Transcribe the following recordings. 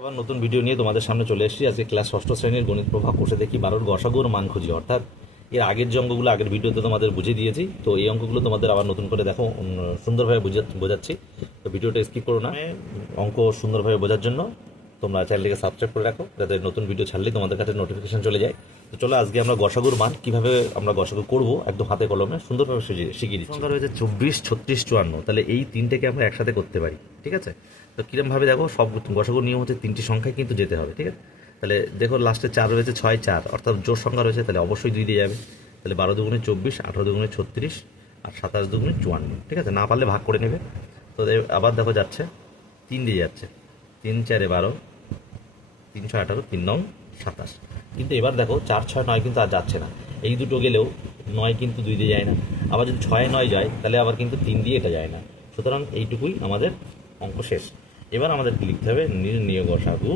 আবার নতুন ভিডিও নিয়ে তোমাদের সামনে চলে এসেছি। আজকে ক্লাস ষষ্ঠ শ্রেণীর গণিত প্রভাব কষে দেখি 12 গসাগুর মান খুঁজি। অর্থাৎ এর আগের যে অঙ্কগুলো আগের ভিডিওতে তোমাদের বুঝিয়ে দিয়েছি, তো এই অঙ্কগুলো তোমাদের আবার নতুন করে দেখো, সুন্দরভাবে বোঝাচ্ছি। তো ভিডিওটা স্কিপ করো না। অঙ্ক সুন্দরভাবে বোঝার জন্য তোমরা চ্যানেলটিকে সাবস্ক্রাইব করে রাখো, যাতে নতুন ভিডিও ছাড়লেই তোমাদের কাছে নোটিফিকেশন চলে যায়। তো চলো আজকে আমরা গসাগুর মান কীভাবে আমরা গসাগু করবো একদম হাতে কলমে সুন্দরভাবে শিখিয়ে দিচ্ছি। সংখ্যা রয়েছে 24, 36, 54। তাহলে এই তিনটেকে আমরা একসাথে করতে পারি, ঠিক আছে? তো কীরকমভাবে দেখো, সব গসাগুর নিয়ম হচ্ছে তিনটি সংখ্যায় কিন্তু যেতে হবে, ঠিক আছে? তাহলে দেখো লাস্টে 4 রয়েছে, 6, 4, অর্থাৎ জোর সংখ্যা রয়েছে, তাহলে অবশ্যই 2 দিয়ে যাবে। তাহলে 12 দুগুণে 24, 18 দুগুণে 36 আর 27 দুগুণে 54, ঠিক আছে? না পারলে ভাগ করে নেবে। তো আবার দেখো যাচ্ছে 3 দিয়ে যাচ্ছে, 3, 4, 12, 3, 6, 18, 3, 9, 27। কিন্তু এবার দেখো 4, 6, 9 কিন্তু আর যাচ্ছে না। এই দুটো গেলেও 9 কিন্তু 2 দিয়ে যায় না। আবার যদি 6, 9 যায় তাহলে আবার কিন্তু 3 দিয়ে এটা যায় না। সুতরাং এইটুকুই আমাদের অঙ্ক শেষ। এবার আমাদেরকে লিখতে হবে নির্ণীয় গসাগু।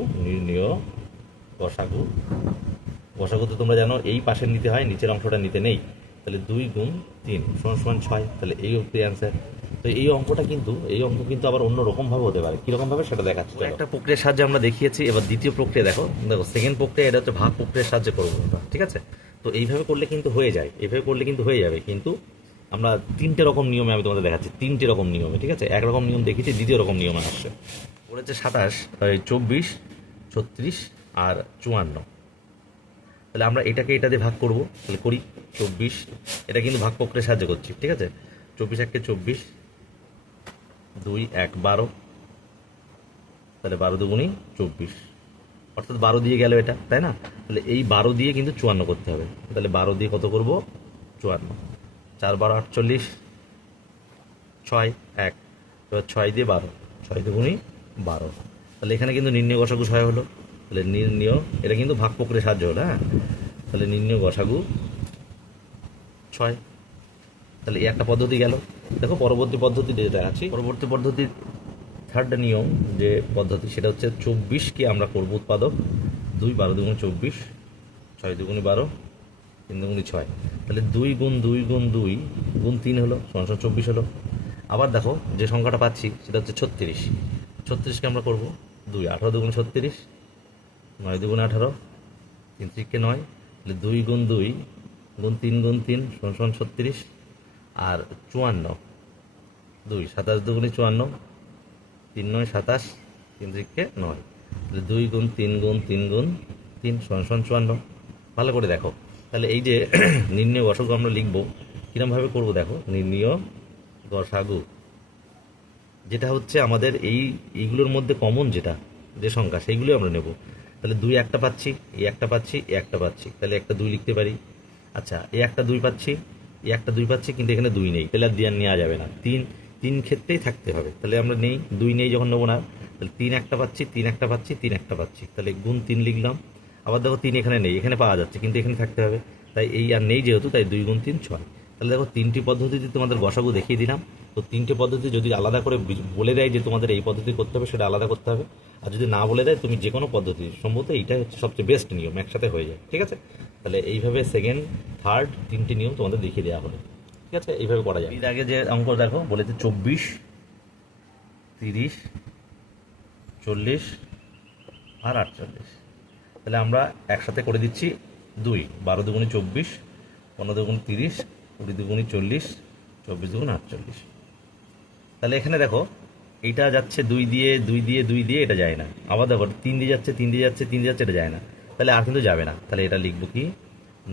গসাগু তো তোমরা জানো এই পাশের নিতে হয়, নিচের অংশটা নিতে নেই। তাহলে 2 গুণ 3 সমান 6। তাহলে এই অবধি অ্যান্সার। তো এই অঙ্ক কিন্তু আবার অন্য রকমভাবে হতে পারে। কীরকমভাবে সেটা দেখাচ্ছি। একটা প্রক্রিয়ার সাহায্যে আমরা দেখিয়েছি, এবার দ্বিতীয় প্রক্রিয়া দেখো। সেকেন্ড প্রক্রিয়া, এটা হচ্ছে ভাগ প্রক্রিয়ার সাহায্যে করবো, ঠিক আছে? তো এইভাবে করলে কিন্তু হয়ে যায়, যাবে। কিন্তু আমরা 3টে রকম নিয়মে আমি তোমাদের দেখাচ্ছি, 3টে রকম নিয়মে, ঠিক আছে? একরকম নিয়ম দেখিয়েছি, দ্বিতীয় রকম নিয়মে আসছে। বলেছে 27, 24, 36 আর 54। তাহলে আমরা এটাকে এটা দিয়ে ভাগ করবো। তাহলে করি 24, এটা কিন্তু ভাগ প্রক্রিয়ার সাহায্যে করছি, ঠিক আছে? 24 1 24, 2 1 12, তাহলে 12 দুগুণই 24, অর্থাৎ 12 দিয়ে গেল এটা, তাই না? তাহলে এই 12 দিয়ে কিন্তু 54 করতে হবে। তাহলে 12 দিয়ে কত করব? 54। 4 12 48, 6 1, এবার 6 দিয়ে 12, 6 দুগুণই 12। তাহলে এখানে কিন্তু নির্ণয় গসাগু 6 হলো। তাহলে নির্ণয়, এটা কিন্তু ভাগ প্রক্রিয়ার সাহায্য হলো, হ্যাঁ? তাহলে নির্ণয় গসাগু 6। তাহলে এই একটা পদ্ধতি গেল। দেখো পরবর্তী পদ্ধতি যেটা দেখাচ্ছি, পরবর্তী পদ্ধতির থার্ড নিয়ম যে পদ্ধতি, সেটা হচ্ছে 24কে আমরা করব উৎপাদক। 2 12 দুগুণে 24, 6 দুগুণে 12, 3 দুগুণে 6। তাহলে 2 গুণ 2 গুণ 2 গুণ 3 হলো, সমান 24 হলো। আবার দেখো যে সংখ্যাটা পাচ্ছি সেটা হচ্ছে 36। 36কে আমরা করব 2 18 দুগুণে 36, 9 দুগুণে 18, 3 3কে 9। তাহলে 2 গুণ 2 গুণ 3 গুণ 3 সমান 36 আর 54, 2 27 দুগুণে 54, 3 9 27, 3 3কে 9। তাহলে 2 গুণ 3 গুণ 3 গুণ 3 সমান 54। ভালো করে দেখো। তাহলে এই যে নির্ণয় গসাগু আমরা লিখবো, কীরকমভাবে করবো দেখো। নির্ণয় গসাগু যেটা হচ্ছে আমাদের এইগুলোর মধ্যে কমন যে সংখ্যা, সেইগুলো আমরা নেব। তাহলে 2 একটা পাচ্ছি, এই একটা পাচ্ছি, এই একটা পাচ্ছি, তাহলে একটা 2 লিখতে পারি। আচ্ছা, এই একটা 2 পাচ্ছি, এই একটা 2 পাচ্ছি, কিন্তু এখানে 2 নেই, তাহলে আর দিয়ে নেওয়া যাবে না। 3 ক্ষেত্রেই থাকতে হবে। তাহলে আমরা 2 নেই যখন নেবো না। তাহলে 3 একটা পাচ্ছি, 3 একটা পাচ্ছি, 3 একটা পাচ্ছি, তাহলে গুণ 3 লিখলাম। আবার দেখো 3 এখানে নেই, এখানে পাওয়া যাচ্ছে, কিন্তু এখানে থাকতে হবে। তাই এই আর নেই যেহেতু, তাই 2 গুণ 3 6। তাহলে দেখো 3টি পদ্ধতিতে তোমাদের গসাগু দেখিয়ে দিলাম। তো 3টে পদ্ধতি যদি আলাদা করে বলে দেয় যে তোমাদের এই পদ্ধতি করতে হবে, সেটা আলাদা করতে হবে। আর যদি না বলে দেয়, তুমি যে কোনো পদ্ধতি, সম্ভবত এইটাই হচ্ছে সবচেয়ে বেস্ট নিয়ম, একসাথে হয়ে যায়, ঠিক আছে? তাহলে এইভাবে সেকেন্ড, থার্ড 3টে নিয়ম তোমাদের দেখিয়ে দেওয়া হলো, ঠিক আছে? এইভাবে করা যায়। এর আগে যে অঙ্ক দেখো বলেছে 24, 30, 40 আর 48। তাহলে আমরা একসাথে করে দিচ্ছি 2 12 দুগুণে 24, 15 দুগুণে 30, 20 দুগুণে 40, 24 দুগুণে 48। তাহলে এখানে দেখো এইটা যাচ্ছে 2 দিয়ে 2 দিয়ে 2 দিয়ে, এটা যায় না। আবার দেখো 3 দিয়ে যাচ্ছে, 3 দিয়ে যাচ্ছে, 3 দিয়ে যাচ্ছে, এটা যায় না। তাহলে আর কিন্তু যাবে না। তাহলে এটা লিখবো কি?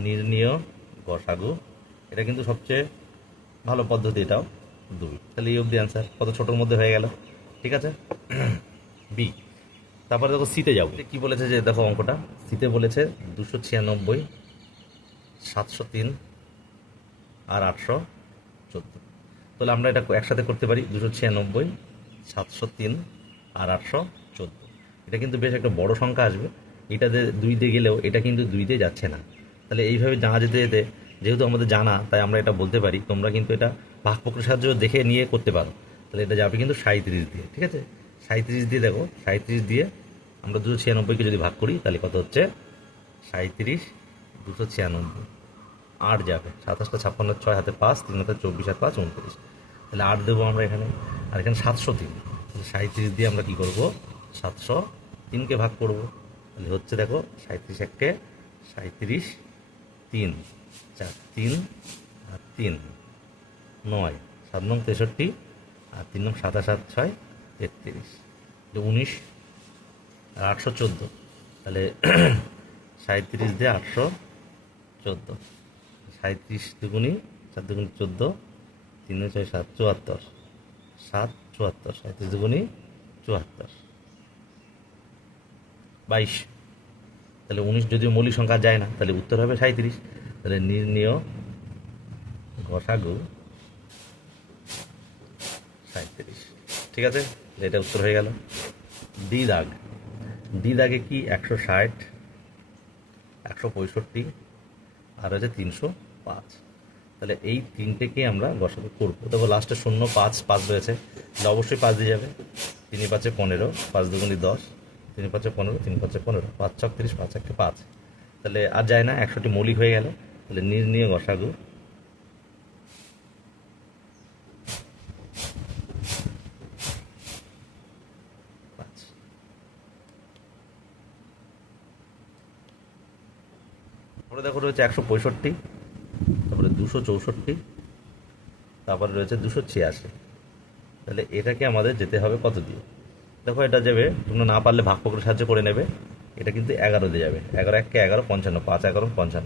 নির্ণীয় গসাগু। এটা কিন্তু সবচেয়ে ভালো পদ্ধতি, এটাও 2। তাহলে এই অবধি অ্যান্সার কত ছোটোর মধ্যে হয়ে গেল, ঠিক আছে? বি। তারপরে দেখো সিতে যাবো। কি বলেছে যে দেখো অঙ্কটা সিতে বলেছে 296, 703 আর 814। তাহলে আমরা এটা একসাথে করতে পারি। 296, 703 আর 814। এটা কিন্তু বেশ একটা বড় সংখ্যা আসবে। এটাতে 2 দিয়ে গেলেও এটা কিন্তু 2 দিয়ে যাচ্ছে না। তাহলে এইভাবে জানা যেতে যেতে, যেহেতু আমাদের জানা, তাই আমরা এটা বলতে পারি। তোমরা কিন্তু এটা ভাগ প্রক্রিয়ার সাহায্যে দেখে নিয়ে করতে পারো। তাহলে এটা যাবে কিন্তু 37 দিয়ে, ঠিক আছে? 37 দিয়ে দেখো, 37 দিয়ে আমরা 296কে যদি ভাগ করি, তাহলে কত হচ্ছে? 37, 296, 8 যাবে, 27টা 56, 6 হাতে 5, 3 হাতে 24 আর 5 29। তাহলে 8 দেবো আমরা এখানে, আর এখানে 703। 37 দিয়ে আমরা কী করবো? 703 3কে ভাগ করব, তাহলে হচ্ছে দেখো 37 একে 37, 3 4 3 আর 3 9, 7 নং 63 আর 3 নং 7 7 6 33, 19 আর 814, তাহলে 37 দিয়ে 814, 37 দুগুণি 4 দুগুণি 14, 3 6 7 74, 7 74, 37 দুগুণি 74, 22, তাহলে 19 যদিও মৌলিক সংখ্যা যায় না, তাহলে উত্তর হবে 37। তাহলে নির্ণেয় গসাগু 37। ঠিক আছে, এটা উত্তর হয়ে গেল। ডি দাগ, ডি দাগে কি 160, 165 আর হচ্ছে 305, তাহলে এই তিনটেকে আমরা গসাগু করবো। দেখো লাস্টে 0 5 5 রয়েছে, তাহলে অবশ্যই 5 দিয়ে যাবে। 3 5 15, 5 দুগুণি 10, 3 5 15, 3 5 15, 5 6 30, 5 1 5, তাহলে আর যায় না, 100টি মৌলিক হয়ে গেল। তাহলে নির্ণেয় গসাগু 5। তারপরে দেখো রয়েছে 165, তারপরে 264, তারপরে রয়েছে 286, তাহলে এটাকে আমাদের যেতে হবে কত দিয়ে? দেখো এটা যাবে, তোমরা না পারলে ভাগ করে সাহায্য করে নেবে। এটা কিন্তু 11 দিয়ে যাবে, 11 1 11 55, 5 11 55,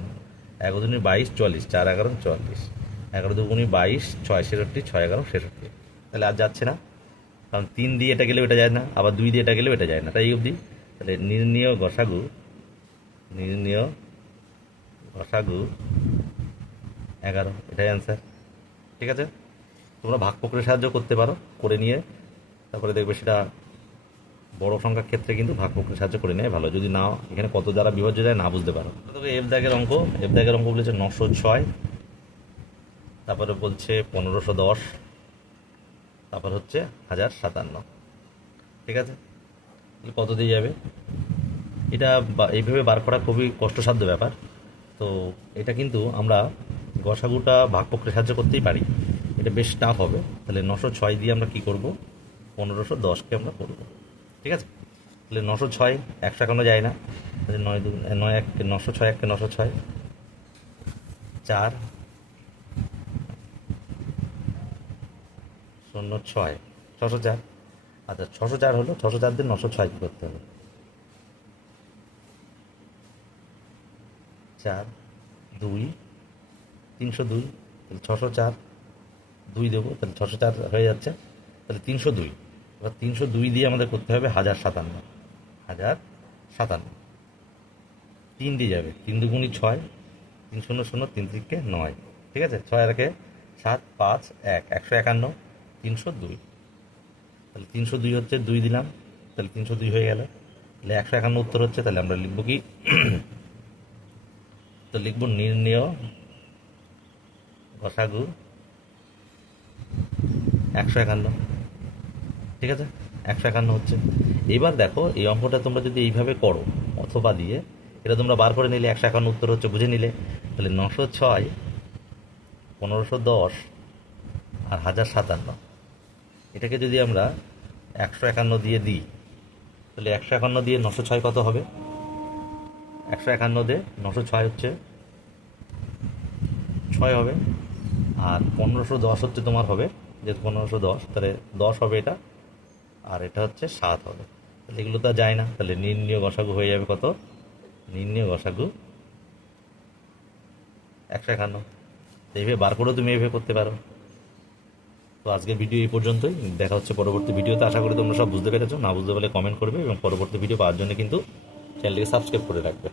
11 দুগুণি 22 40, 4 11 44, 11 দুগুণি 22 6 66, 6 11 66, তাহলে আর যাচ্ছে না, কারণ 3 দিয়ে এটা গেলেও এটা যায় না, আবার 2 দিয়ে এটা গেলেও এটা যায় না, তাই অবধি। তাহলে নির্ণেয় গসাগু 11, এটাই অ্যান্সার। ঠিক আছে, তোমরা ভাগ প্রক্রিয়া সাহায্য করতে পারো, করে নিয়ে তারপরে দেখবে সেটা বড় সংখ্যার ক্ষেত্রে কিন্তু ভাগ প্রক্রিয়া সাহায্য করে নেয় ভালো, যদি না এখানে কত দ্বারা বিভাজ্য যায় না বুঝতে পারো। তবে এফ দাগের অঙ্ক বলেছে 906, তারপরে বলছে 1510, তারপর হচ্ছে 1057। ঠিক আছে, কত দিয়ে যাবে? এটা এইভাবে বার করা খুবই কষ্টসাধ্য ব্যাপার, তো এটা কিন্তু আমরা গসাগুটা ভাগ প্রক্রিয়া সাহায্য করতেই পারি, এটা বেশ টাফ হবে। তাহলে 906 দিয়ে আমরা কি করব? 1510কে আমরা করব। ঠিক আছে, তাহলে 906 151 যায় না, তাহলে 9 1 906 1 906, 4 0 6 604। আচ্ছা 604 হলো, 604 দিয়ে 906 কী করতে হবে? 4 2 302, তাহলে 604 2 দেবো, তাহলে 604 হয়ে যাচ্ছে, তাহলে 302। এবার 302 দিয়ে আমাদের করতে হবে 1057, 1057 3 দিয়ে যাবে, 3 দুগুণি 6, 3 0 0, 3 3 9। ঠিক আছে, 6 আর 7 5 1, 151, 302, তাহলে 302 হচ্ছে 2 দিলাম, তাহলে 302 হয়ে গেল, তাহলে 151 উত্তর হচ্ছে। তাহলে আমরা লিখব কি? তো লিখব নির্ণেয় গসাগু 151। ঠিক আছে, 151 হচ্ছে। এবার দেখো এই অঙ্কটা তোমরা যদি এইভাবে করো অথবা দিয়ে এটা তোমরা বার করে নিলে 151 উত্তর হচ্ছে, বুঝে নিলে। তাহলে 906 1510 আর 1057, এটাকে যদি আমরা 151 দিয়ে দিই, তাহলে 151 দিয়ে 906 কত হবে? 151 দিয়ে 906 হচ্ছে 6 হবে, আর 1510 হচ্ছে তোমার হবে, যেহেতু 1510 তাহলে 10 হবে এটা, আর এটা হচ্ছে 7 হবে, তাহলে এগুলো তো যায় না। তাহলে নির্ণেয় গসাগু হয়ে যাবে কত? নির্ণেয় গসাগু 151। এইভাবে বার করেও তুমি এইভাবে করতে পারো। তো আজকের ভিডিও এই পর্যন্তই, দেখা হচ্ছে পরবর্তী ভিডিওতে। আশা করি তোমরা সব বুঝতে পেরেছো, না বুঝতে পারলে কমেন্ট করবে, এবং পরবর্তী ভিডিও পাওয়ার জন্য কিন্তু চ্যানেলটিকে সাবস্ক্রাইব করে রাখবে।